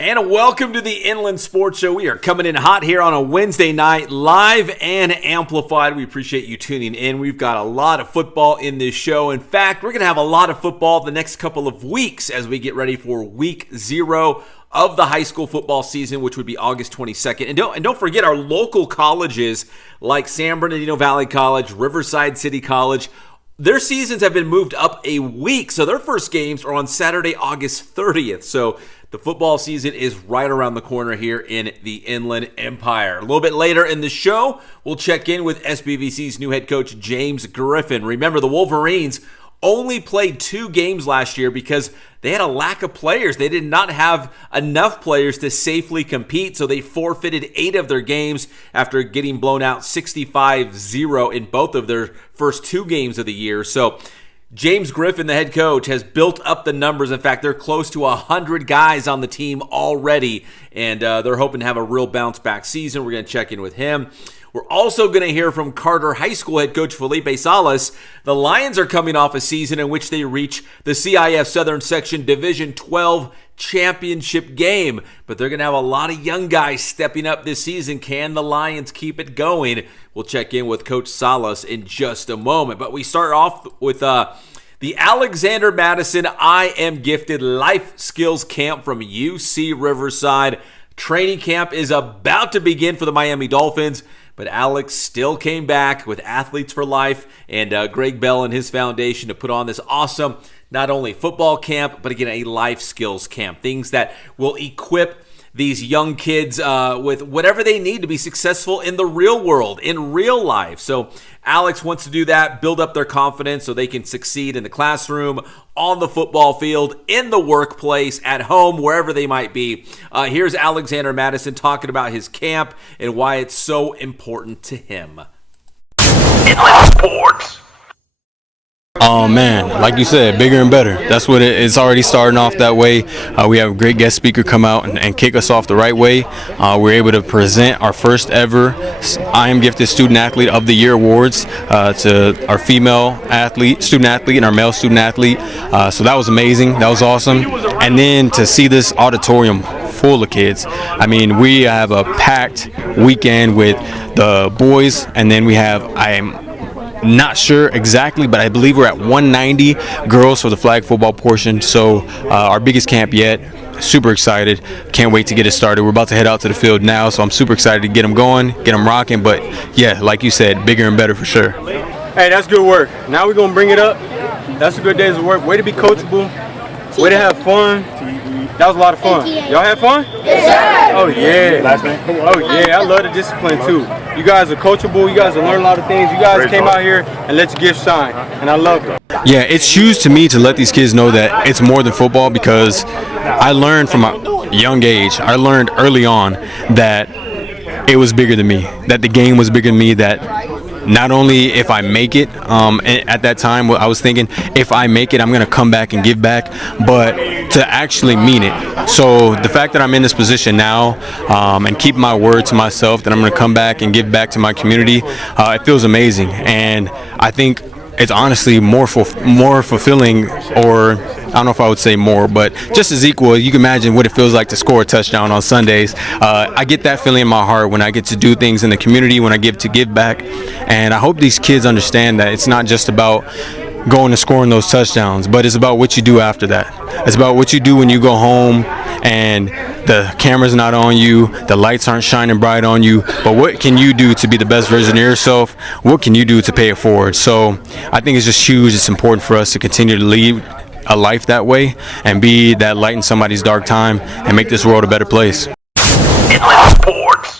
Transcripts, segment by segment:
And welcome to the Inland Sports Show. We are coming in hot here on a Wednesday night, live and amplified. We appreciate you tuning in. We've got a lot of football in this show. In fact, we're going to have a lot of football the next couple of weeks as we get ready for week 0 of the high school football season, which would be August 22nd. And don't forget our local colleges like San Bernardino Valley College, Riverside City College. Their seasons have been moved up a week, so their first games are on Saturday, August 30th. So the football season is right around the corner here in the Inland Empire. A little bit later in the show, we'll check in with SBVC's new head coach, James Griffin. Remember, the Wolverines only played 2 games last year because they had a lack of players. They did not have enough players to safely compete, so they forfeited 8 of their games after getting blown out 65-0 in both of their first 2 games of the year. So James Griffin, the head coach, has built up the numbers. In fact, they're close to 100 guys on the team already, and they're hoping to have a real bounce-back season. We're going to check in with him. We're also going to hear from Carter High School head coach Felipe Salas. The Lions are coming off a season in which they reach the CIF Southern Section Division 12 championship game, but they're going to have a lot of young guys stepping up this season. Can the Lions keep it going? We'll check in with Coach Salas in just a moment, but we start off with the Alexander Mattison I Am Gifted Life Skills Camp from UC Riverside. Training camp is about to begin for the Miami Dolphins, but Alex still came back with Athletes for Life and Greg Bell and his foundation to put on this awesome, not only football camp, but again, a life skills camp. Things that will equip these young kids with whatever they need to be successful in the real world, in real life. So Alex wants to do that, build up their confidence so they can succeed in the classroom, on the football field, in the workplace, at home, wherever they might be. Here's Alexander Mattison talking about his camp and why it's so important to him. Inland Sports. Oh man, like you said, bigger and better. That's what it's already starting off that way. We have a great guest speaker come out and kick us off the right way. We're able to present our first ever I Am Gifted Student Athlete of the Year awards to our female student athlete and our male student athlete. So that was amazing. That was awesome. And then to see this auditorium full of kids. I mean, we have a packed weekend with the boys, and then we have not sure exactly, but I believe we're at 190 girls for the flag football portion. So our biggest camp yet. Super excited. Can't wait to get it started. We're about to head out to the field now, so I'm super excited to get them going, get them rocking. But yeah, like you said, bigger and better for sure. Hey, that's good work. Now we're going to bring it up. That's a good day's of work. Way to be coachable. Way to have fun. That was a lot of fun. Y'all had fun? Yes, sir. Oh, yeah. Oh, yeah. I love the discipline, too. You guys are coachable. You guys have learned a lot of things. You guys came out here and let your gift shine, and I love it. Yeah, it's huge to me to let these kids know that it's more than football, because I learned from a young age. I learned early on that it was bigger than me, that the game was bigger than me, that not only if I make it, at that time I was thinking if I make it I'm going to come back and give back, but to actually mean it. So the fact that I'm in this position now and keep my word to myself that I'm going to come back and give back to my community, it feels amazing. And I think it's honestly more fulfilling, or I don't know if I would say more, but just as equal. You can imagine what it feels like to score a touchdown on Sundays. I get that feeling in my heart when I get to do things in the community, when I give back. And I hope these kids understand that it's not just about going and scoring those touchdowns, but it's about what you do after that. It's about what you do when you go home and the camera's not on you, the lights aren't shining bright on you, but what can you do to be the best version of yourself? What can you do to pay it forward? So I think it's just huge. It's important for us to continue to lead a life that way and be that light in somebody's dark time and make this world a better place. Inland Sports.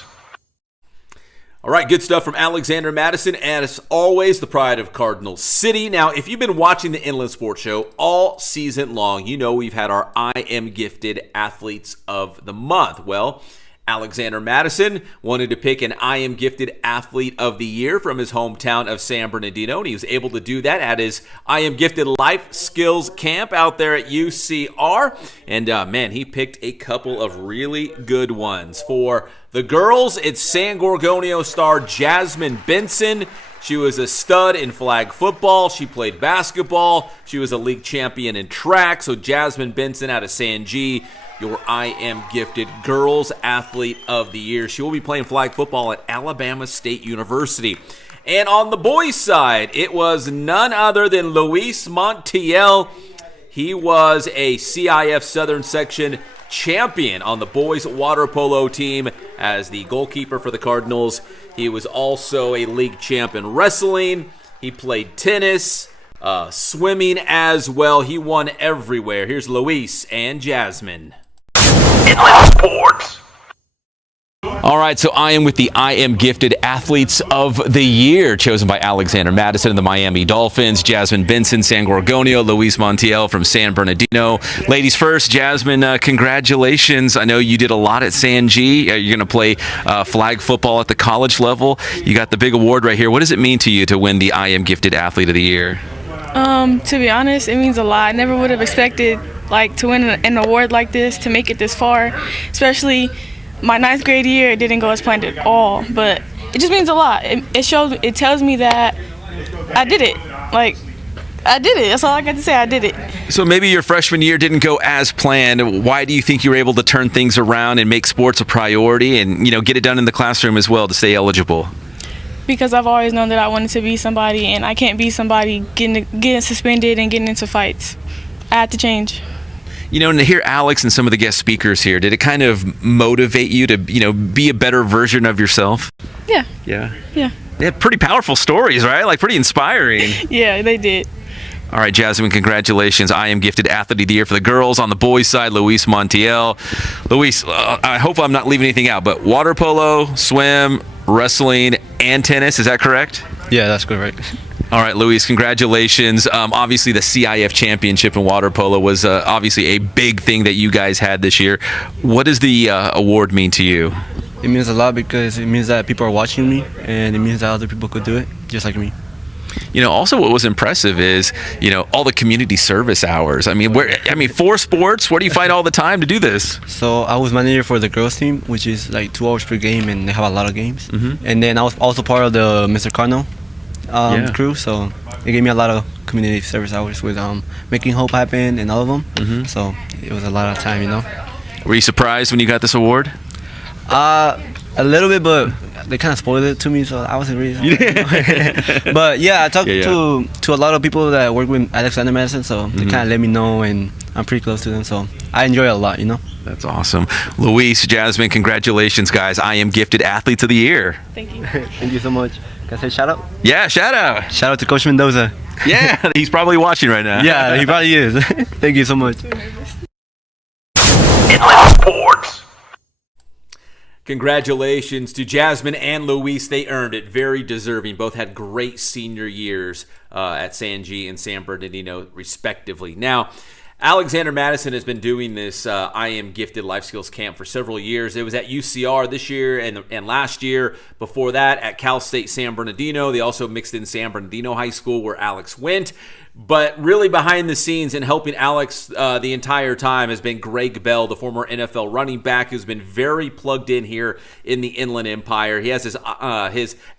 All right, good stuff from Alexander Mattison, and as always, the pride of Cardinal City. Now, if you've been watching the Inland Sports Show all season long, you know we've had our I Am Gifted Athletes of the Month. Well, Alexander Mattison wanted to pick an I Am Gifted Athlete of the Year from his hometown of San Bernardino, and he was able to do that at his I Am Gifted Life Skills Camp out there at UCR. And man, he picked a couple of really good ones. For the girls, it's San Gorgonio star Jasmine Benson. She was a stud in flag football. She played basketball. She was a league champion in track. So Jasmine Benson out of San G your I Am Gifted Girls Athlete of the Year. She will be playing flag football at Alabama State University. And on the boys' side, it was none other than Luis Montiel. He was a CIF Southern Section champion on the boys' water polo team as the goalkeeper for the Cardinals. He was also a league champ in wrestling. He played tennis, swimming as well. He won everywhere. Here's Luis and Jasmine. Inland Sports. All right, so I am with the I Am Gifted Athletes of the Year, chosen by Alexander Mattison of the Miami Dolphins, Jasmine Benson, San Gorgonio, Luis Montiel from San Bernardino. Ladies first, Jasmine, congratulations. I know you did a lot at San G. You're going to play flag football at the college level. You got the big award right here. What does it mean to you to win the I Am Gifted Athlete of the Year? To be honest, it means a lot. I never would have expected to win an award like this, to make it this far, especially my 9th grade year. It didn't go as planned at all, but it just means a lot. It tells me that I did it. I did it. That's all I got to say. I did it. So maybe your freshman year didn't go as planned. Why do you think you were able to turn things around and make sports a priority and, get it done in the classroom as well to stay eligible? Because I've always known that I wanted to be somebody, and I can't be somebody getting suspended and getting into fights. I had to change. And to hear Alex and some of the guest speakers here, did it kind of motivate you to, be a better version of yourself? Yeah. Yeah. Yeah. They had pretty powerful stories, right? Pretty inspiring. Yeah, they did. All right, Jasmine, congratulations. I Am Gifted Athlete of the Year for the girls. On the boys' side, Luis Montiel. Luis, I hope I'm not leaving anything out, but water polo, swim, wrestling, and tennis, is that correct? Yeah, that's good, right? All right, Luis, congratulations. Obviously, the CIF championship in water polo was obviously a big thing that you guys had this year. What does the award mean to you? It means a lot because it means that people are watching me, and it means that other people could do it, just like me. Also what was impressive is, all the community service hours. For sports, where do you find all the time to do this? So I was manager for the girls team, which is 2 hours per game, and they have a lot of games. Mm-hmm. And then I was also part of the Mr. Cardinal crew, so it gave me a lot of community service hours with making hope happen and all of them. Mm-hmm. So it was a lot of time, Were you surprised when you got this award? A little bit, but they kind of spoiled it to me, so I wasn't really. But yeah, I talked to a lot of people that work with Alexander Mattison, so they kind of let me know, and I'm pretty close to them, so I enjoy it a lot, That's awesome. Luis, Jasmine, congratulations, guys. I Am Gifted Athletes of the Year. Thank you. Thank you so much. Can I say shout out? Yeah, shout out. Shout out to Coach Mendoza. Yeah, he's probably watching right now. Yeah, he probably is. Thank you so much. Inland Sports. Congratulations to Jasmine and Luis. They earned it. Very deserving. Both had great senior years at San G and San Bernardino, respectively. Now, Alexander Mattison has been doing this I Am Gifted Life Skills Camp for several years. It was at UCR this year and last year. Before that, at Cal State San Bernardino. They also mixed in San Bernardino High School, where Alex went. But really behind the scenes and helping Alex the entire time has been Greg Bell, the former NFL running back, who's been very plugged in here in the Inland Empire. He has his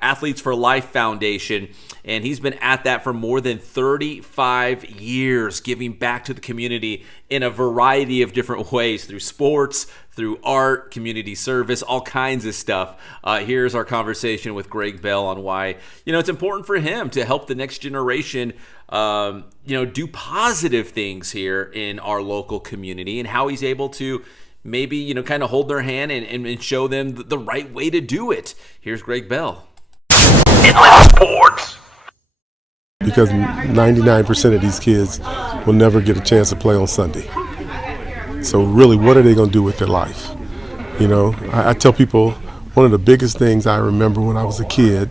Athletes for Life Foundation, and he's been at that for more than 35 years, giving back to the community in a variety of different ways, through sports, through art, community service, all kinds of stuff. Here's our conversation with Greg Bell on why, it's important for him to help the next generation, do positive things here in our local community, and how he's able to maybe, kind of hold their hand and show them the right way to do it. Here's Greg Bell. Inland Sports. Because 99% of these kids will never get a chance to play on Sunday. So really, what are they going to do with their life? I tell people one of the biggest things I remember when I was a kid,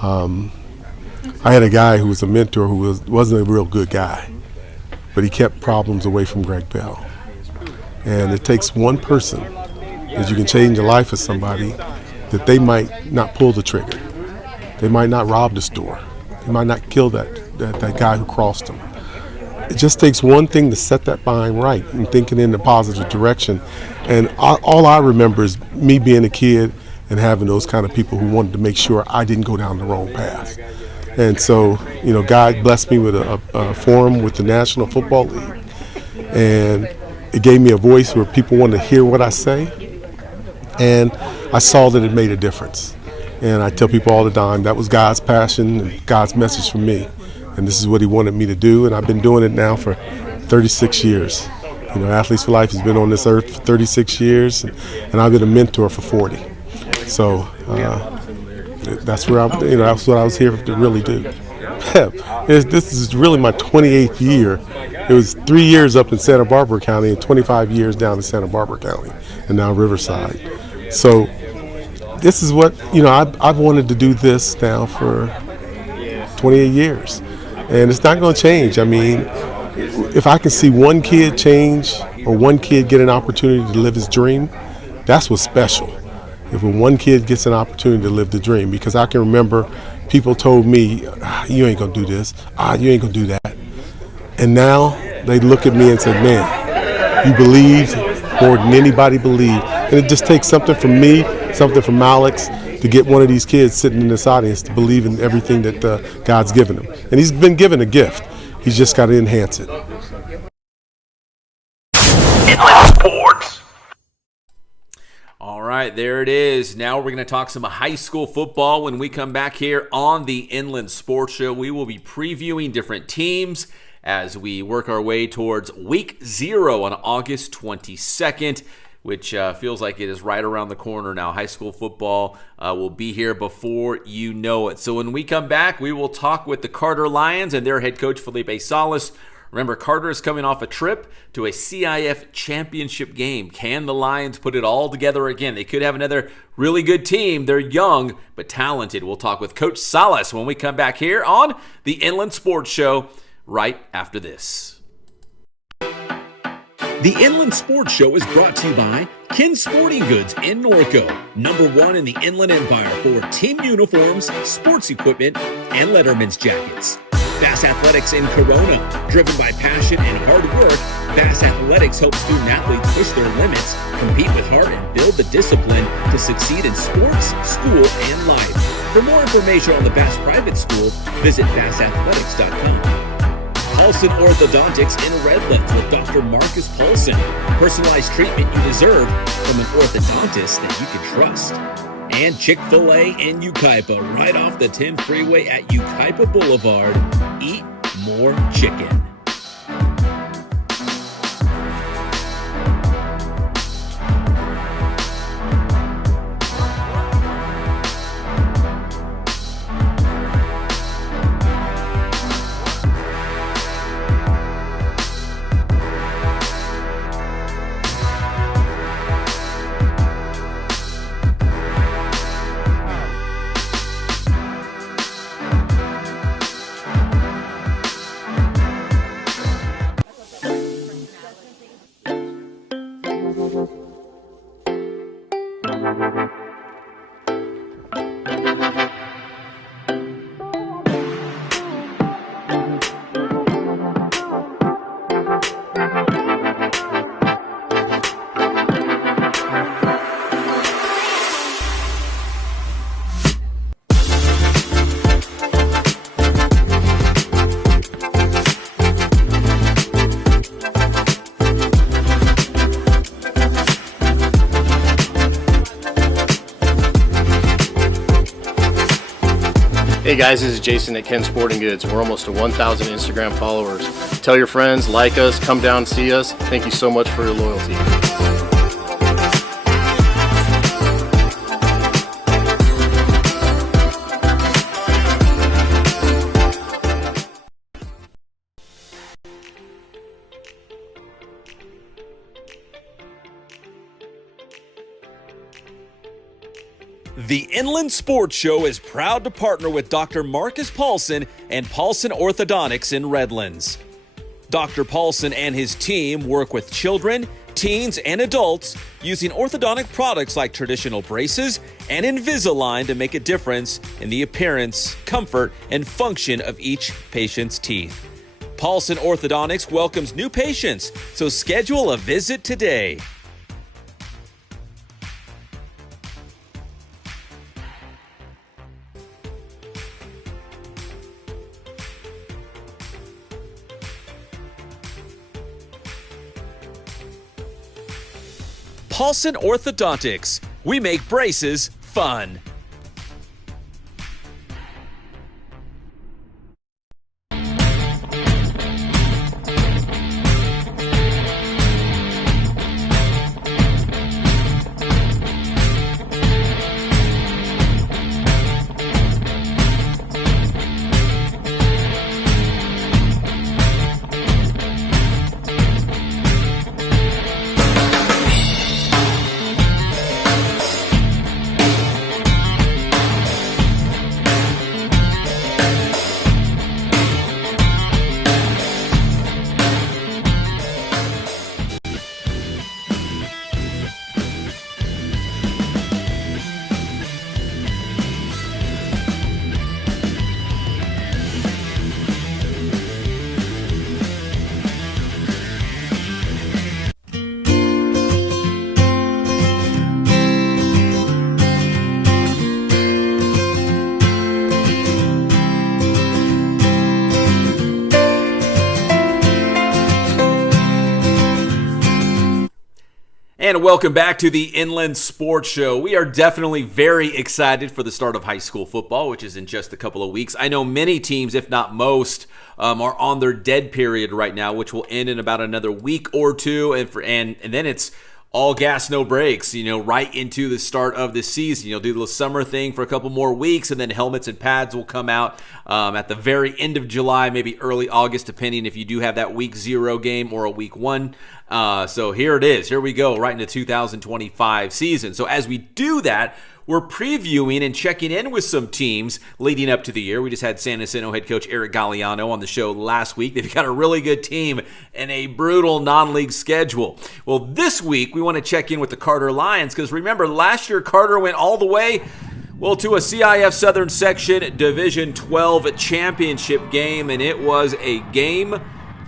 I had a guy who was a mentor who wasn't a real good guy, but he kept problems away from Greg Bell. And it takes one person that you can change the life of somebody, that they might not pull the trigger. They might not rob the store. They might not kill that guy who crossed them. It just takes one thing to set that mind right and thinking in the positive direction. And all I remember is me being a kid and having those kind of people who wanted to make sure I didn't go down the wrong path. And so, God blessed me with a forum with the National Football League. And it gave me a voice where people want to hear what I say. And I saw that it made a difference. And I tell people all the time, that was God's passion and God's message for me. And this is what he wanted me to do. And I've been doing it now for 36 years. You know, Athletes for Life has been on this earth for 36 years, and I've been a mentor for 40. So that's where that's what I was here to really do. This is really my 28th year. It was 3 years up in Santa Barbara County and 25 years down in Santa Barbara County, and now Riverside. So this is what, I've wanted to do this now for 28 years, and it's not going to change. I mean, if I can see one kid change or one kid get an opportunity to live his dream, that's what's special. If one kid gets an opportunity to live the dream, because I can remember people told me, you ain't going to do this, you ain't going to do that. And now they look at me and say, man, you believed more than anybody believed. And it just takes something from me, something from Alex, to get one of these kids sitting in this audience to believe in everything that God's given him. And he's been given a gift. He's just got to enhance it. Inland Sports. All right, there it is. Now we're going to talk some high school football. When we come back here on the Inland Sports Show, we will be previewing different teams as we work our way towards Week 0 on August 22nd, which feels like it is right around the corner now. High school football will be here before you know it. So when we come back, we will talk with the Carter Lions and their head coach, Felipe Salas. Remember, Carter is coming off a trip to a CIF championship game. Can the Lions put it all together again? They could have another really good team. They're young but talented. We'll talk with Coach Salas when we come back here on the Inland Sports Show right after this. The Inland Sports Show is brought to you by Ken Sporting Goods in Norco, #1 in the Inland Empire for team uniforms, sports equipment, and Letterman's jackets. Bass Athletics in Corona, driven by passion and hard work, Bass Athletics helps student athletes push their limits, compete with heart, and build the discipline to succeed in sports, school, and life. For more information on the Bass Private School, visit bassathletics.com. Paulson Orthodontics in Redlands with Dr. Marcus Paulson. Personalized treatment you deserve from an orthodontist that you can trust. And Chick-fil-A in Yucaipa, right off the 10 freeway at Yucaipa Boulevard. Eat more chicken. Hey guys, this is Jason at Ken Sporting Goods. We're almost to 1,000 Instagram followers. Tell your friends, like us, come down and see us. Thank you so much for your loyalty. The Inland Sports Show is proud to partner with Dr. Marcus Paulson and Paulson Orthodontics in Redlands. Dr. Paulson and his team work with children, teens, and adults using orthodontic products like traditional braces and Invisalign to make a difference in the appearance, comfort, and function of each patient's teeth. Paulson Orthodontics welcomes new patients, so schedule a visit today. Paulson Orthodontics. We make braces fun. And welcome back to the Inland Sports Show. We are definitely very excited for the start of high school football, which is in just a couple of weeks. I know many teams, if not most, are on their dead period right now, which will end in about another week or two, and then it's all gas, no brakes, right into the start of the season. You'll do the summer thing for a couple more weeks, and then helmets and pads will come out at the very end of July, maybe early August, depending if you do have that week 0 game or a week 1. So here it is. Here we go, right into 2025 season. So as we do that, we're previewing and checking in with some teams leading up to the year. We just had San Jacinto head coach Eric Galliano on the show last week. They've got a really good team and a brutal non-league schedule. Well, this week we want to check in with the Carter Lions because remember, last year Carter went all the way to a CIF Southern Section Division 12 championship game, and it was a game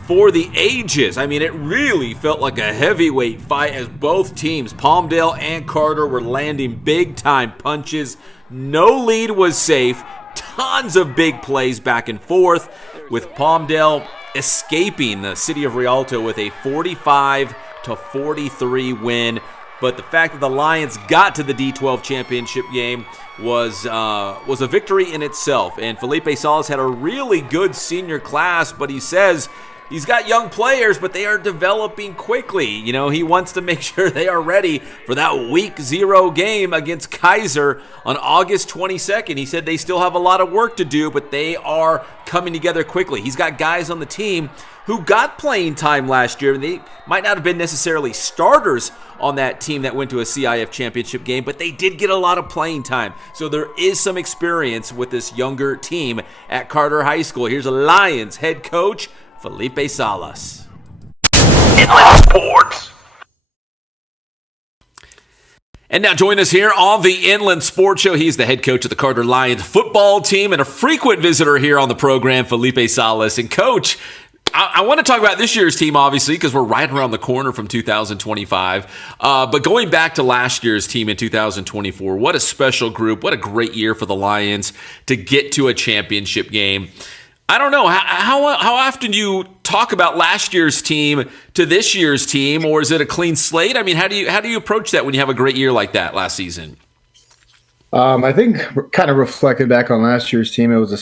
for the ages. I mean, it really felt like a heavyweight fight as both teams, Palmdale and Carter, were landing big-time punches. No lead was safe. Tons of big plays back and forth, with Palmdale escaping the city of Rialto with a 45-43 win. But the fact that the Lions got to the D12 championship game was a victory in itself. And Felipe Salas had a really good senior class, but he says he's got young players, but they are developing quickly. He wants to make sure they are ready for that week 0 game against Kaiser on August 22nd. He said they still have a lot of work to do, but they are coming together quickly. He's got guys on the team who got playing time last year. They might not have been necessarily starters on that team that went to a CIF championship game, but they did get a lot of playing time. So there is some experience with this younger team at Carter High School. Here's a Lions head coach, Felipe Salas. Inland Sports. And now join us here on the Inland Sports Show. He's the head coach of the Carter Lions football team and a frequent visitor here on the program, Felipe Salas. And Coach, I want to talk about this year's team, obviously, because we're right around the corner from 2025. But going back to last year's team in 2024, what a special group. What a great year for the Lions to get to a championship game. I don't know, how often do you talk about last year's team to this year's team, or is it a clean slate? I mean, how do you approach that when you have a great year like that last season? I think kind of reflecting back on last year's team, it was a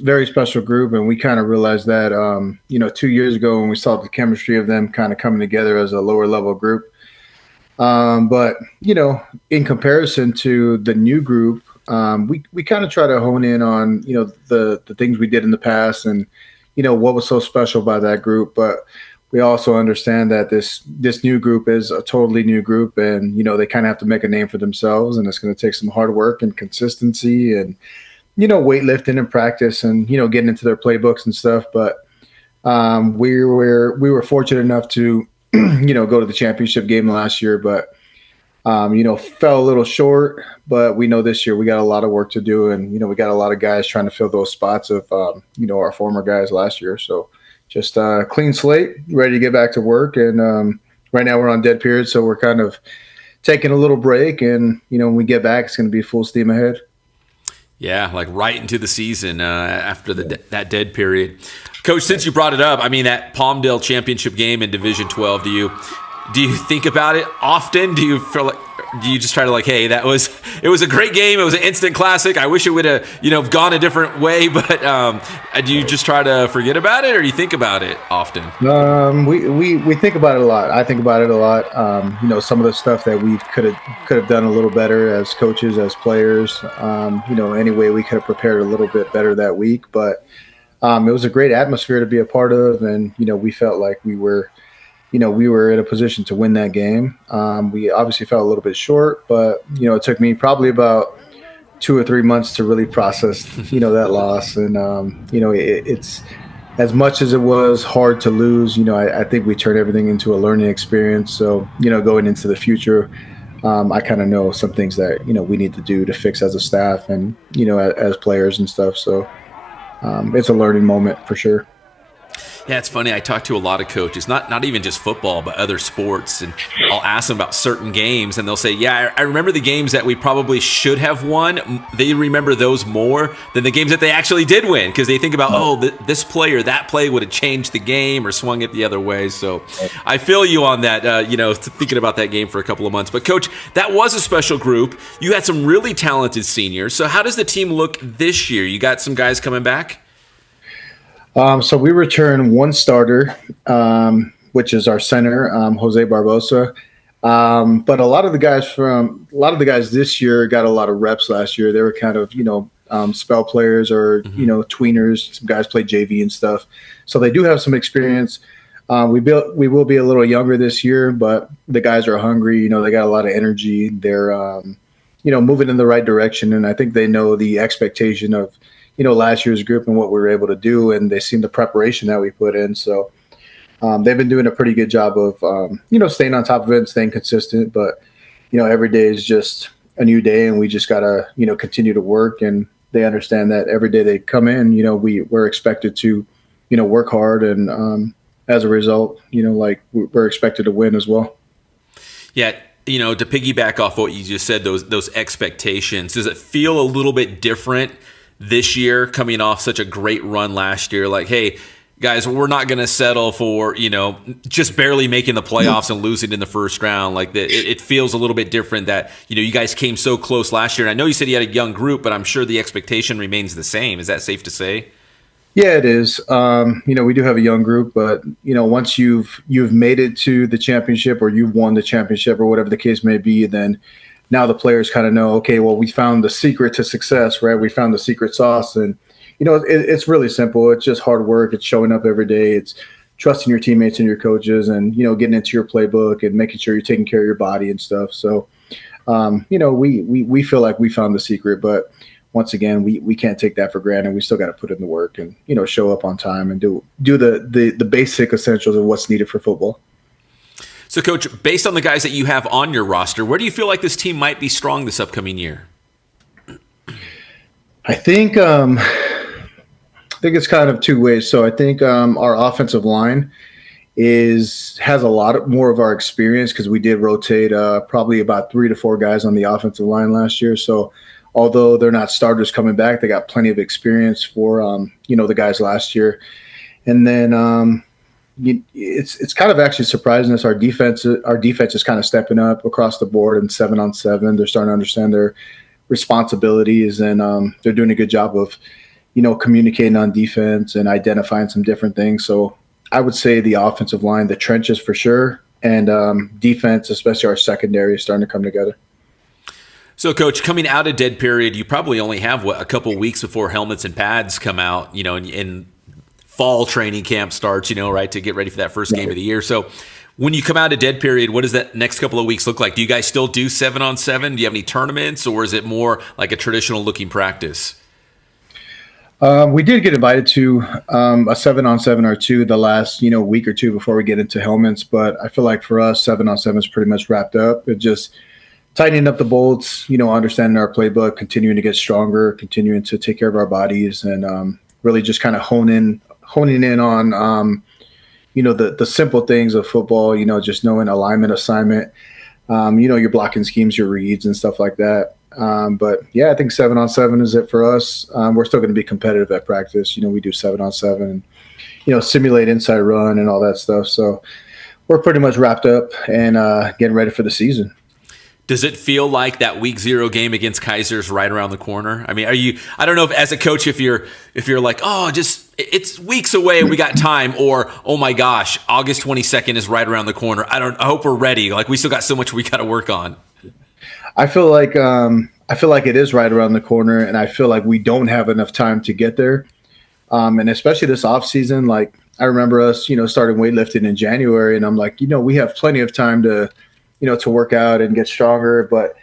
very special group, and we kind of realized that 2 years ago when we saw the chemistry of them kind of coming together as a lower level group. But in comparison to the new group, we kind of try to hone in on, the things we did in the past and, what was so special about that group. But we also understand that this new group is a totally new group and, they kind of have to make a name for themselves, and it's going to take some hard work and consistency and, weightlifting and practice and, getting into their playbooks and stuff. But we were fortunate enough to, go to the championship game last year, but fell a little short, but we know this year we got a lot of work to do, and we got a lot of guys trying to fill those spots of our former guys last year. So just a clean slate, ready to get back to work, and right now we're on dead period, so we're kind of taking a little break, and when we get back, it's going to be full steam ahead. Yeah, like right into the season after that dead period. Coach, since you brought it up, I mean, that Palmdale championship game in Division 12, do Do you think about it often? Do you just try to like, hey, it was a great game. It was an instant classic. I wish it would have, gone a different way, but do you just try to forget about it, or you think about it often? We think about it a lot. I think about it a lot. Some of the stuff that we could have done a little better as coaches, as players. Any way we could have prepared a little bit better that week, but it was a great atmosphere to be a part of, and we felt like we were in a position to win that game. We obviously fell a little bit short, but it took me probably about 2 or 3 months to really process that loss, and it's as much as it was hard to lose. I think we turned everything into a learning experience. So going into the future, I kind of know some things that we need to do to fix as a staff and as players and stuff. So it's a learning moment for sure. Yeah, it's funny. I talk to a lot of coaches, not even just football, but other sports, and I'll ask them about certain games, and they'll say, yeah, I remember the games that we probably should have won. They remember those more than the games that they actually did win, because they think about, this play or that play would have changed the game or swung it the other way. So I feel you on that, thinking about that game for a couple of months. But, Coach, that was a special group. You had some really talented seniors. So how does the team look this year? You got some guys coming back? So we return one starter, which is our center, Jose Barbosa. But a lot of the guys this year got a lot of reps last year. They were kind of, spell players or, tweeners. Some guys played JV and stuff. So they do have some experience. We will be a little younger this year, but the guys are hungry. They got a lot of energy. They're, moving in the right direction. And I think they know the expectation of, last year's group and what we were able to do, and they seen the preparation that we put in. So they've been doing a pretty good job of, staying on top of it and staying consistent. But, every day is just a new day, and we just got to, continue to work. And they understand that every day they come in, we're expected to, work hard. And as a result, we're expected to win as well. Yeah. To piggyback off what you just said, those expectations, does it feel a little bit different this year, coming off such a great run last year? Like, hey, guys, we're not going to settle for, just barely making the playoffs and losing in the first round. Like, it feels a little bit different that, you guys came so close last year. And I know you said you had a young group, but I'm sure the expectation remains the same. Is that safe to say? Yeah, it is. We do have a young group, but, once you've made it to the championship, or you've won the championship, or whatever the case may be, then now the players kind of know, okay, well, we found the secret to success, right? We found the secret sauce. And, it's really simple. It's just hard work. It's showing up every day. It's trusting your teammates and your coaches, and, getting into your playbook and making sure you're taking care of your body and stuff. So, we feel like we found the secret, but once again, we can't take that for granted. We still got to put in the work and, show up on time and do the basic essentials of what's needed for football. So, Coach, based on the guys that you have on your roster, where do you feel like this team might be strong this upcoming year? I think it's kind of two ways. So I think our offensive line has a lot more of our experience, because we did rotate probably about 3 to 4 guys on the offensive line last year. So although they're not starters coming back, they got plenty of experience for the guys last year. And then it's kind of actually surprising us. Our defense is kind of stepping up across the board in 7-on-7. They're starting to understand their responsibilities, and they're doing a good job of, communicating on defense and identifying some different things. So I would say the offensive line, the trenches for sure, and defense, especially our secondary, is starting to come together. So, Coach, coming out of dead period, you probably only have a couple weeks before helmets and pads come out, and fall training camp starts, right, to get ready for that first game of the year. So when you come out of dead period, what does that next couple of weeks look like? Do you guys still do 7-on-7? Do you have any tournaments, or is it more like a traditional looking practice? We did get invited to a 7-on-7 or 2 the last, week or 2 before we get into helmets. But I feel like for us, 7-on-7 is pretty much wrapped up. It just tightening up the bolts, understanding our playbook, continuing to get stronger, continuing to take care of our bodies, and really just kind of honing in on, the simple things of football, just knowing alignment, assignment, your blocking schemes, your reads and stuff like that. But yeah, I think 7-on-7 is it for us. We're still going to be competitive at practice. We do 7-on-7 and, simulate inside run and all that stuff. So we're pretty much wrapped up and getting ready for the season. Does it feel like that week 0 game against Kaiser is right around the corner? I mean, I don't know if as a coach, if you're like, oh, just it's weeks away, we got time, or oh my gosh, August 22nd is right around the corner. I hope we're ready. Like we still got so much we got to work on. I feel like it is right around the corner, and I feel like we don't have enough time to get there. And especially this off season, like I remember us, starting weightlifting in January, and I'm like, we have plenty of time to work out and get stronger. But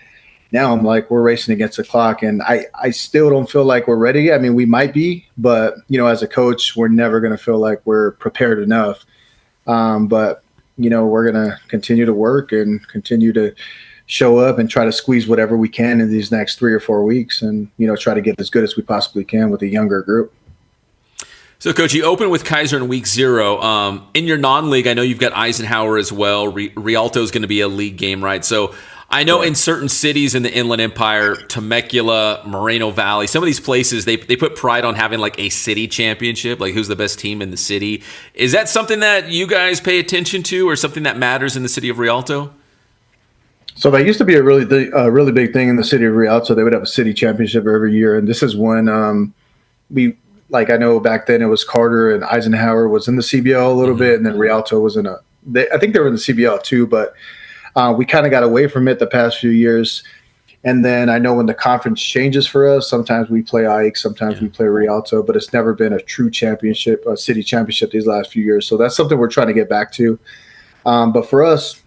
now I'm like, we're racing against the clock, and I still don't feel like we're ready. I mean, we might be, but as a coach, we're never going to feel like we're prepared enough. But we're going to continue to work and continue to show up and try to squeeze whatever we can in these next 3 or 4 weeks, and try to get as good as we possibly can with a younger group. So, Coach, you open with Kaiser in week 0. In your non-league, I know you've got Eisenhower as well. Rialto is going to be a league game, right? So I know in certain cities in the Inland Empire, Temecula, Moreno Valley, some of these places, they put pride on having like a city championship, like who's the best team in the city. Is that something that you guys pay attention to or something that matters in the city of Rialto? So that used to be a really big thing in the city of Rialto. They would have a city championship every year. And this is when I know back then it was Carter and Eisenhower was in the CBL a little bit, and then Rialto was I think they were in the CBL too, but we kind of got away from it the past few years. And then I know when the conference changes for us, sometimes we play Ike, sometimes we play Rialto, but it's never been a true championship, a city championship these last few years. So that's something we're trying to get back to. But for us,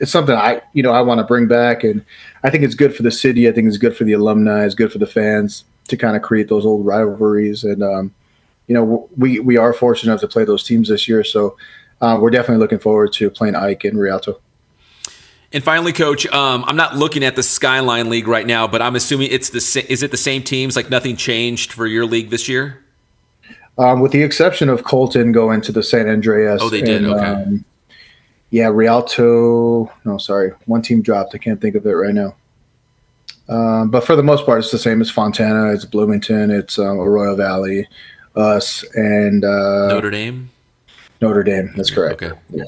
it's something I want to bring back, and I think it's good for the city. I think it's good for the alumni. It's good for the fans to kind of create those old rivalries. And, we are fortunate enough to play those teams this year. So we're definitely looking forward to playing Ike and Rialto. And finally, Coach, I'm not looking at the Skyline League right now, but I'm assuming is it the same teams? Like nothing changed for your league this year? With the exception of Colton going to the San Andreas. Oh, they did. Okay. Rialto. No, sorry. One team dropped. I can't think of it right now. But for the most part, it's the same as Fontana. It's Bloomington. It's Arroyo Valley, us, and Notre Dame? Notre Dame. That's correct. Okay. Yeah.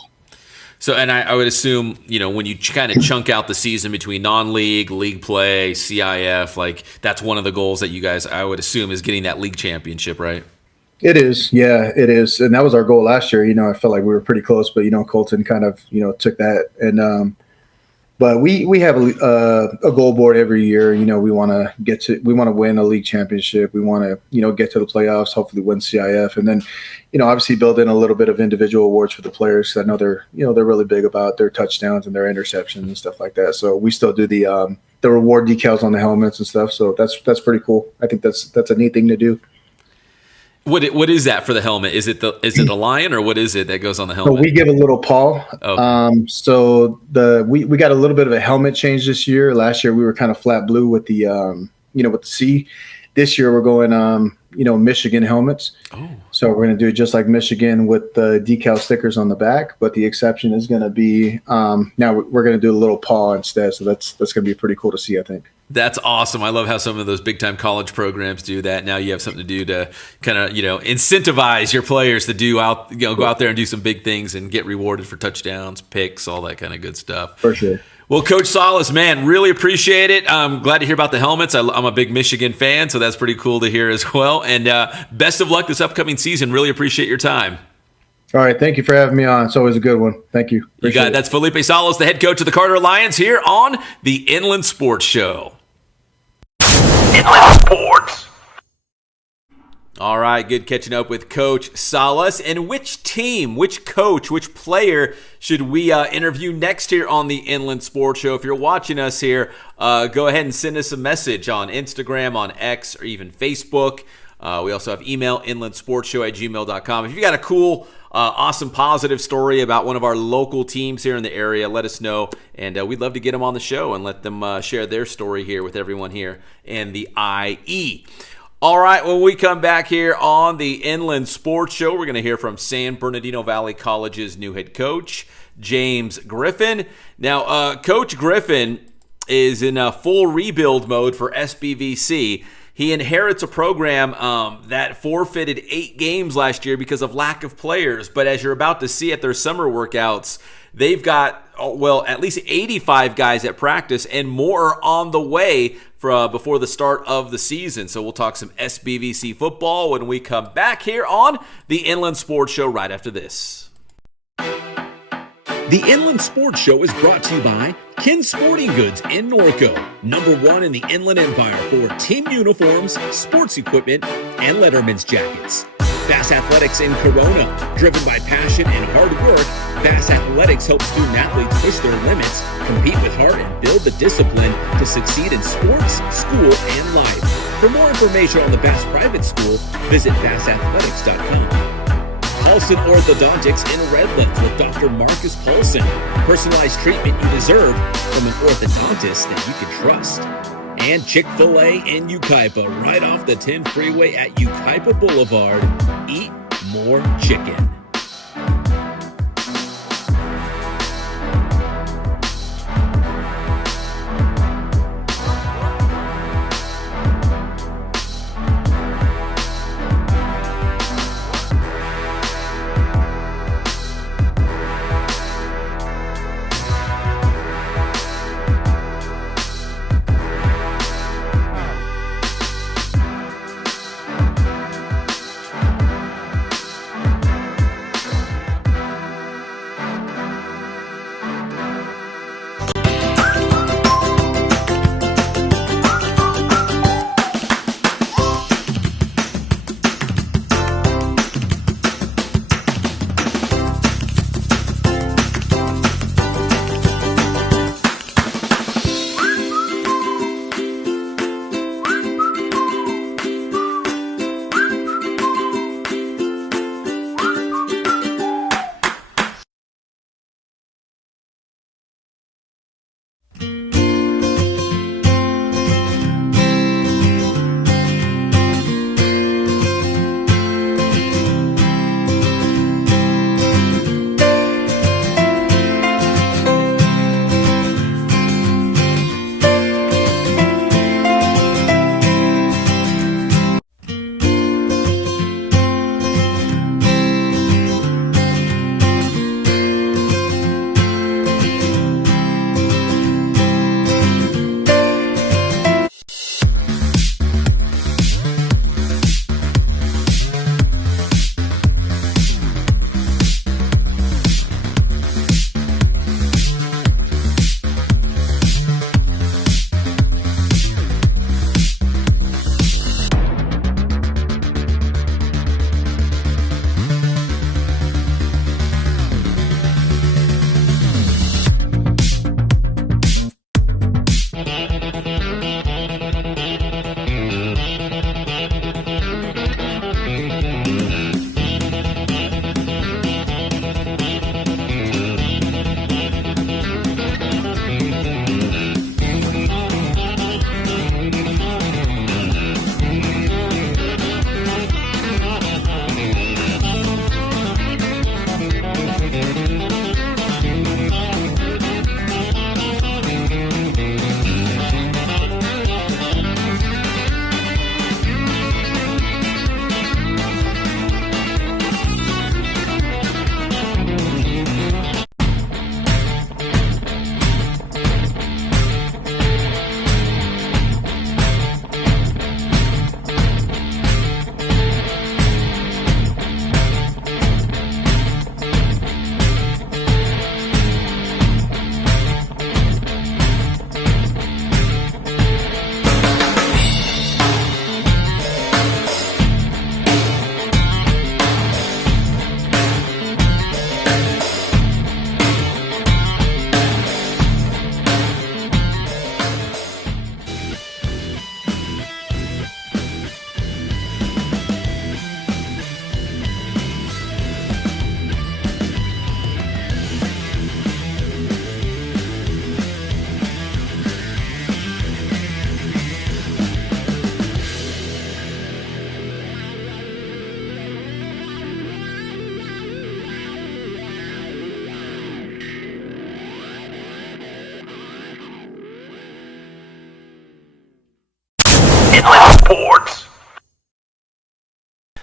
So, and I would assume, when you kind of chunk out the season between non-league, league play, CIF, like that's one of the goals that you guys, I would assume, is getting that league championship, right? It is. Yeah, it is. And that was our goal last year. I felt like we were pretty close, but, Colton kind of, took that. And, but we have a goal board every year. We want to win a league championship. We want to, get to the playoffs, hopefully win CIF. And then, obviously build in a little bit of individual awards for the players. I know they're really big about their touchdowns and their interceptions and stuff like that. So we still do the reward decals on the helmets and stuff. So that's pretty cool. I think that's a neat thing to do. What is that for the helmet? Is it the lion, or what is it that goes on the helmet? So we give a little paw. Okay. So we got a little bit of a helmet change this year. Last year we were kind of flat blue with the with the C. This year we're going Michigan helmets. Oh. So we're going to do it just like Michigan with the decal stickers on the back, but the exception is going to be now we're going to do a little paw instead. So that's going to be pretty cool to see, I think. That's awesome. I love how some of those big-time college programs do that. Now you have something to do to kind of, incentivize your players to go out there and do some big things and get rewarded for touchdowns, picks, all that kind of good stuff. For sure. Well, Coach Salas, man, really appreciate it. I'm glad to hear about the helmets. I'm a big Michigan fan, so that's pretty cool to hear as well. And best of luck this upcoming season. Really appreciate your time. All right. Thank you for having me on. It's always a good one. Thank you. You got it. That's Felipe Salas, the head coach of the Carter Lions, here on the Inland Sports Show. Inland Sports. All right, good catching up with Coach Salas. And which team, which coach, which player should we interview next here on the Inland Sports Show? If you're watching us here, go ahead and send us a message on Instagram, on X, or even Facebook. We also have email, inlandsportshow@gmail.com. If you got a cool, awesome, positive story about one of our local teams here in the area, let us know. And we'd love to get them on the show and let them share their story here with everyone here in the IE. All right, when we come back here on the Inland Sports Show, we're going to hear from San Bernardino Valley College's new head coach, James Griffin. Now, Coach Griffin is in a full rebuild mode for SBVC. he inherits a program that forfeited 8 games last year because of lack of players. But as you're about to see at their summer workouts, they've got, well, at least 85 guys at practice and more on the way before the start of the season. So we'll talk some SBVC football when we come back here on the Inland Sports Show right after this. The Inland Sports Show is brought to you by Kin Sporting Goods in Norco, #1 in the Inland Empire for team uniforms, sports equipment, and letterman's jackets. Bass Athletics in Corona, driven by passion and hard work, Bass Athletics helps student athletes push their limits, compete with heart, and build the discipline to succeed in sports, school, and life. For more information on the Bass Private School, visit bassathletics.com. Paulson Orthodontics in Redlands with Dr. Marcus Paulson. Personalized treatment you deserve from an orthodontist that you can trust. And Chick-fil-A in Yucaipa, right off the 10 freeway at Yucaipa Boulevard. Eat more chicken. Sports.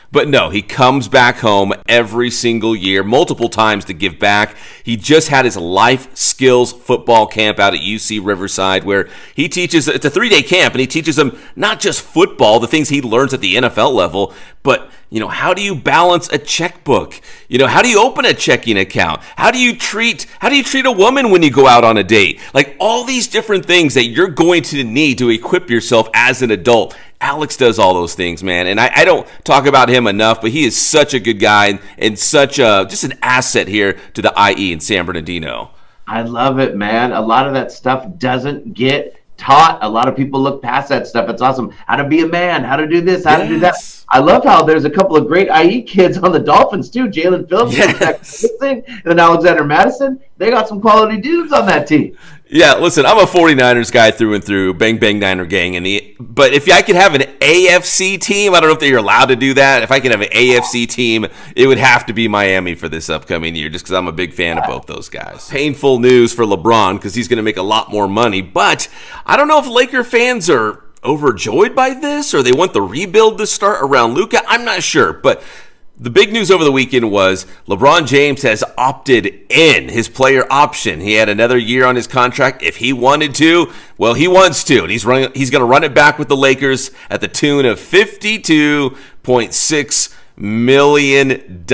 But no, he comes back home every single year, multiple times to give back. He just had his life skills football camp out at UC Riverside where he teaches, it's a 3-day camp, and he teaches them not just football, the things he learns at the NFL level, but, how do you balance a checkbook? How do you open a checking account? How do you treat a woman when you go out on a date? Like all these different things that you're going to need to equip yourself as an adult. Alex does all those things, man, and I don't talk about him enough, but he is such a good guy and such just an asset here to the IE in San Bernardino. I love it, man. A lot of that stuff doesn't get taught. A lot of people look past that stuff. It's awesome. How to be a man, how to do this, how to do that. I love how there's a couple of great IE kids on the Dolphins, too. Jalen Phillips, and then Alexander Mattison. They got some quality dudes on that team. Yeah, listen, I'm a 49ers guy through and through, bang, bang, Niner gang. But if I could have an AFC team, I don't know if they're allowed to do that. If I could have an AFC team, it would have to be Miami for this upcoming year, just because I'm a big fan of both those guys. Painful news for LeBron, because he's going to make a lot more money. But I don't know if Laker fans are overjoyed by this, or they want the rebuild to start around Luka. I'm not sure, but the big news over the weekend was LeBron James has opted in his player option. He had another year on his contract. If he wanted to, well, he wants to, and he's going to run it back with the Lakers at the tune of $52.6 million.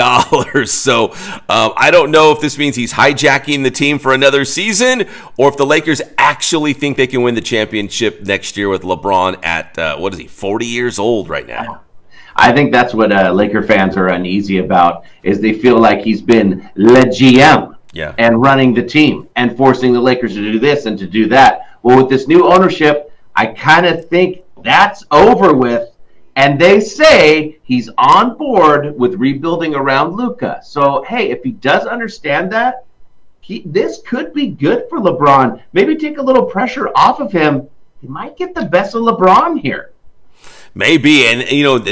So I don't know if this means he's hijacking the team for another season, or if the Lakers actually think they can win the championship next year with LeBron at 40 years old right now. I think that's what Laker fans are uneasy about, is they feel like he's been le GM and running the team and forcing the Lakers to do this and to do that. Well, with this new ownership, I kind of think that's over with, and they say he's on board with rebuilding around Luka. So, hey, if he does understand that, this could be good for LeBron. Maybe take a little pressure off of him. He might get the best of LeBron here. Maybe, and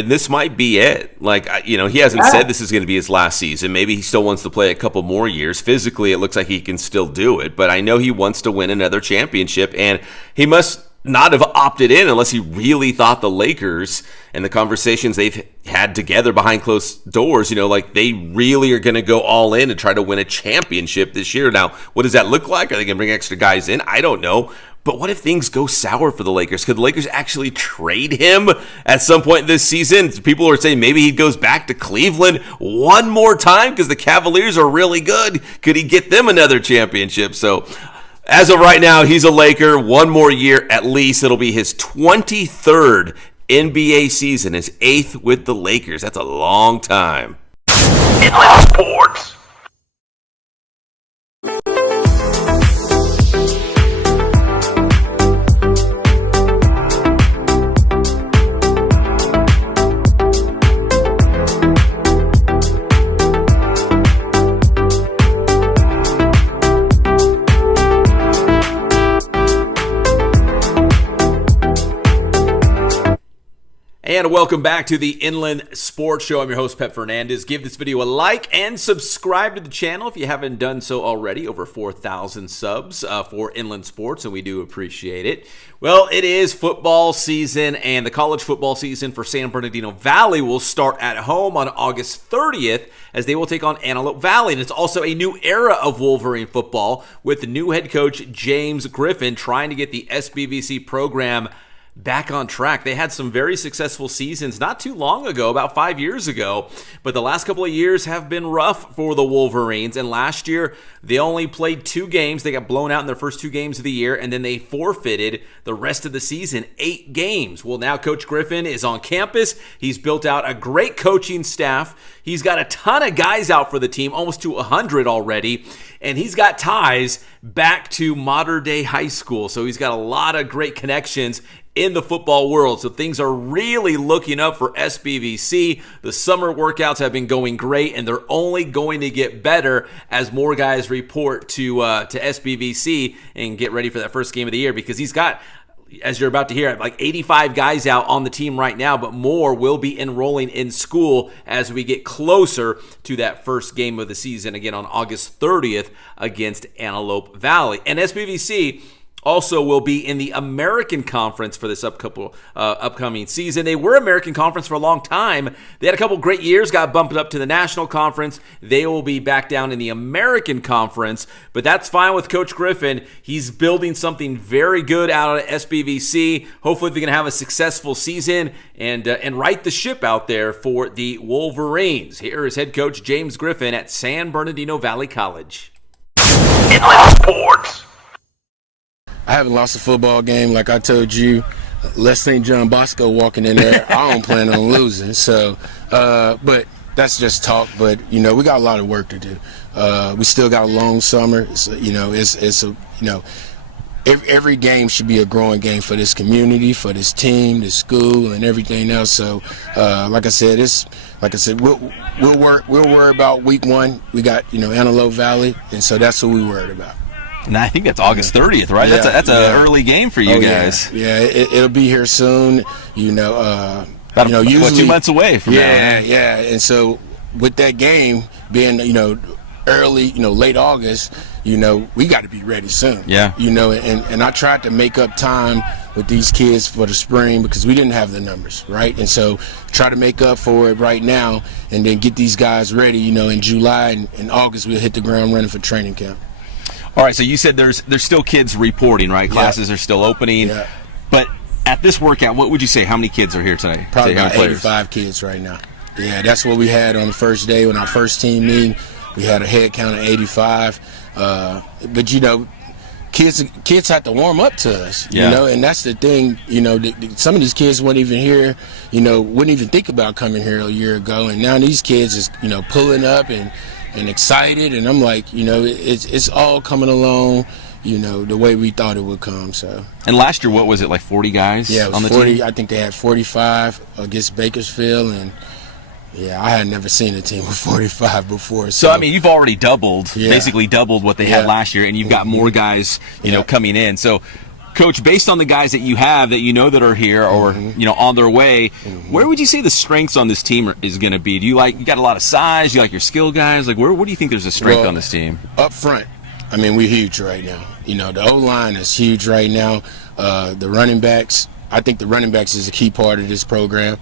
this might be it. Like, he hasn't said this is going to be his last season. Maybe he still wants to play a couple more years. Physically, it looks like he can still do it, but I know he wants to win another championship, and he must not have opted in unless he really thought the Lakers and the conversations they've had together behind closed doors, like they really are going to go all in and try to win a championship this year. Now, what does that look like? Are they going to bring extra guys in? I don't know. But what if things go sour for the Lakers? Could the Lakers actually trade him at some point this season? People are saying maybe he goes back to Cleveland one more time because the Cavaliers are really good. Could he get them another championship? So as of right now, he's a Laker. One more year at least. It'll be his 23rd NBA season, his 8th with the Lakers. That's a long time. Inland Sports. And welcome back to the Inland Sports Show. I'm your host, Pep Fernandez. Give this video a like and subscribe to the channel if you haven't done so already. Over 4,000 subs for Inland Sports, and we do appreciate it. Well, it is football season, and the college football season for San Bernardino Valley will start at home on August 30th as they will take on Antelope Valley. And it's also a new era of Wolverine football with the new head coach, James Griffin, trying to get the SBVC program back on track. They had some very successful seasons not too long ago, about 5 years ago, but the last couple of years have been rough for the Wolverines, and last year they only played 2 games. They got blown out in their first 2 games of the year, and then they forfeited the rest of the season, 8 games. Well, now Coach Griffin is on campus. He's built out a great coaching staff. He's got a ton of guys out for the team, almost to 100 already, and he's got ties back to modern-day high school, so he's got a lot of great connections in the football world. So things are really looking up for SBVC. The summer workouts have been going great, and they're only going to get better as more guys report to SBVC and get ready for that first game of the year, because he's got, as you're about to hear, like 85 guys out on the team right now, but more will be enrolling in school as we get closer to that first game of the season, again on August 30th against Antelope Valley. And SBVC, also will be in the American Conference for this upcoming season. They were American Conference for a long time. They had a couple great years, got bumped up to the National Conference. They will be back down in the American Conference, but that's fine with Coach Griffin. He's building something very good out of SBVC. Hopefully they're going to have a successful season and right the ship out there for the Wolverines. Here is head coach James Griffin at San Bernardino Valley College. Inland Sports. I haven't lost a football game, like I told you. Less St. John Bosco walking in there. I don't plan on losing. So, but that's just talk. But we got a lot of work to do. We still got a long summer. So, every game should be a growing game for this community, for this team, this school, and everything else. So, like I said, we'll worry about week 1. We got Antelope Valley, and so that's what we worried about. And I think that's August 30th, right? Yeah, that's an early game for you guys. Yeah, it'll be here soon. Usually 2 months away from now. Yeah. And so with that game being, early, late August, we got to be ready soon. Yeah. And I tried to make up time with these kids for the spring because we didn't have the numbers, right? And so try to make up for it right now and then get these guys ready, in July and August we'll hit the ground running for training camp. All right, so you said there's still kids reporting, right? Classes are still opening. Yeah. But at this workout, what would you say? How many kids are here today? Probably about 85 kids right now. Yeah, that's what we had on the first day when our first team meeting. We had a head count of 85. But kids have to warm up to us, and that's the thing. Some of these kids weren't even here, wouldn't even think about coming here a year ago, and now these kids is pulling up and excited, and I'm like, it's all coming along, the way we thought it would come. So. And last year, what was it, like 40 guys? Yeah, it was on the 40. team? I think they had 45 against Bakersfield, and I had never seen a team with 45 before. So I mean, you've already basically doubled what they had last year, and you've got more guys, coming in. So. Coach, based on the guys that you have that that are here or on their way, where would you say the strengths on this team is going to be? Do you got a lot of size? Do you like your skill guys? Like, what do you think there's a strength on this team? Up front, I mean, we're huge right now. The O-line is huge right now. The running backs, I think the running backs is a key part of this program.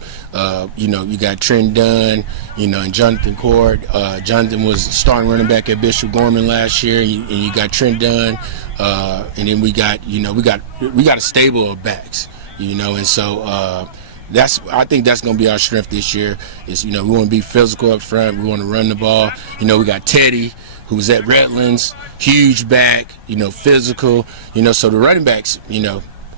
You got Trent Dunn, and Jonathan Cord. Jonathan was starting running back at Bishop Gorman last year, and you got Trent Dunn. And then we got a stable of backs, and so I think that's going to be our strength this year. Is we want to be physical up front, we want to run the ball. We got Teddy, who's at Redlands, huge back, physical, so the running backs,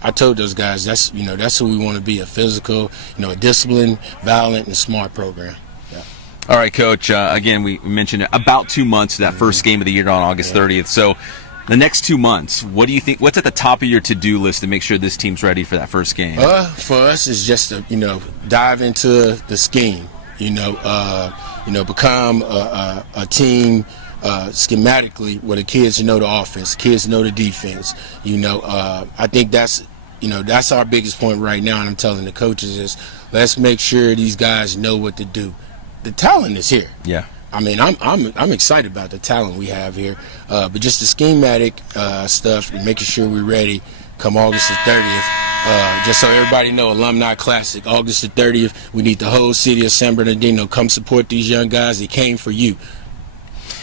I told those guys that's who we want to be, a physical, a disciplined, violent, and smart program. Yeah. All right, Coach. Again, we mentioned about 2 months to that first game of the year on August 30th. So. The next 2 months, what do you think? What's at the top of your to-do list to make sure this team's ready for that first game? For us, it's just to dive into the scheme. Become a team schematically where the kids know the offense, kids know the defense. I think that's our biggest point right now, and I'm telling the coaches is let's make sure these guys know what to do. The talent is here. Yeah. I mean, I'm excited about the talent we have here, but just the schematic stuff and making sure we're ready come August the 30th. Just so everybody know, Alumni Classic, August the 30th. We need the whole city of San Bernardino come support these young guys. They came for you.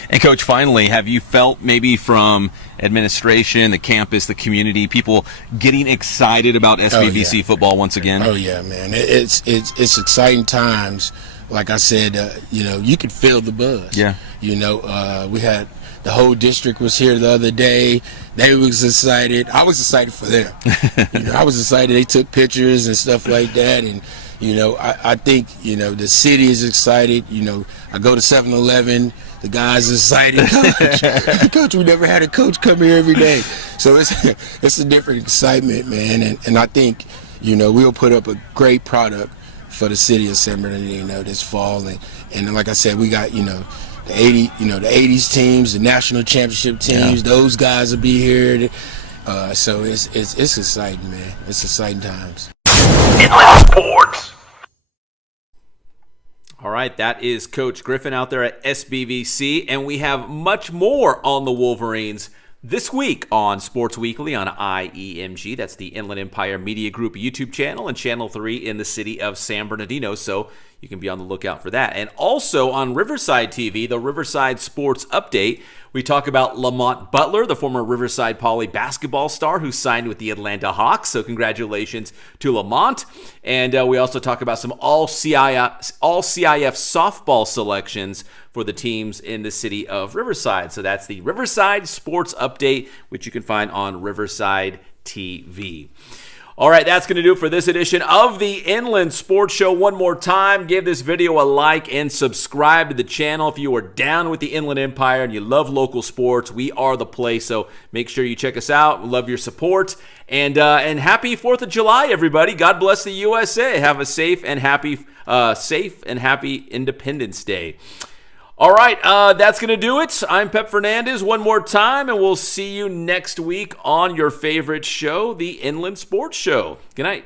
And Coach, finally, have you felt maybe from administration, the campus, the community, people getting excited about SBVC football once again? Oh yeah, man! It's exciting times. Like I said, you could feel the buzz. Yeah. We had the whole district was here the other day. They was excited. I was excited for them. I was excited. They took pictures and stuff like that. And, I think, the city is excited. I go to 7-Eleven. The guys are excited. Coach, we never had a coach come here every day. So it's a different excitement, man. And I think, we'll put up a great product for the city of San Bernardino this fall, and like I said, we got the 80s teams, the national championship teams. Yeah. Those guys will be here, so it's exciting, man. It's exciting times. Inland Sports. All right, that is Coach Griffin out there at SBVC, and we have much more on the Wolverines This week on Sports Weekly on IEMG, that's the Inland Empire Media Group YouTube channel, and Channel 3 in the city of San Bernardino, so you can be on the lookout for that. And also on Riverside TV, the Riverside Sports Update, we talk about Lamont Butler, the former Riverside Poly basketball star who signed with the Atlanta Hawks, so congratulations to Lamont. And we also talk about some all-CIF softball selections for the teams in the city of Riverside. So that's the Riverside Sports Update, which you can find on Riverside TV. All right, that's going to do it for this edition of the Inland Sports Show. One more time, give this video a like and subscribe to the channel. If you are down with the Inland Empire and you love local sports, we are the place. So make sure you check us out. We love your support. And happy 4th of July, everybody. God bless the USA. Have a safe and happy Independence Day. All right, that's going to do it. I'm Pep Fernandez one more time, and we'll see you next week on your favorite show, the Inland Sports Show. Good night.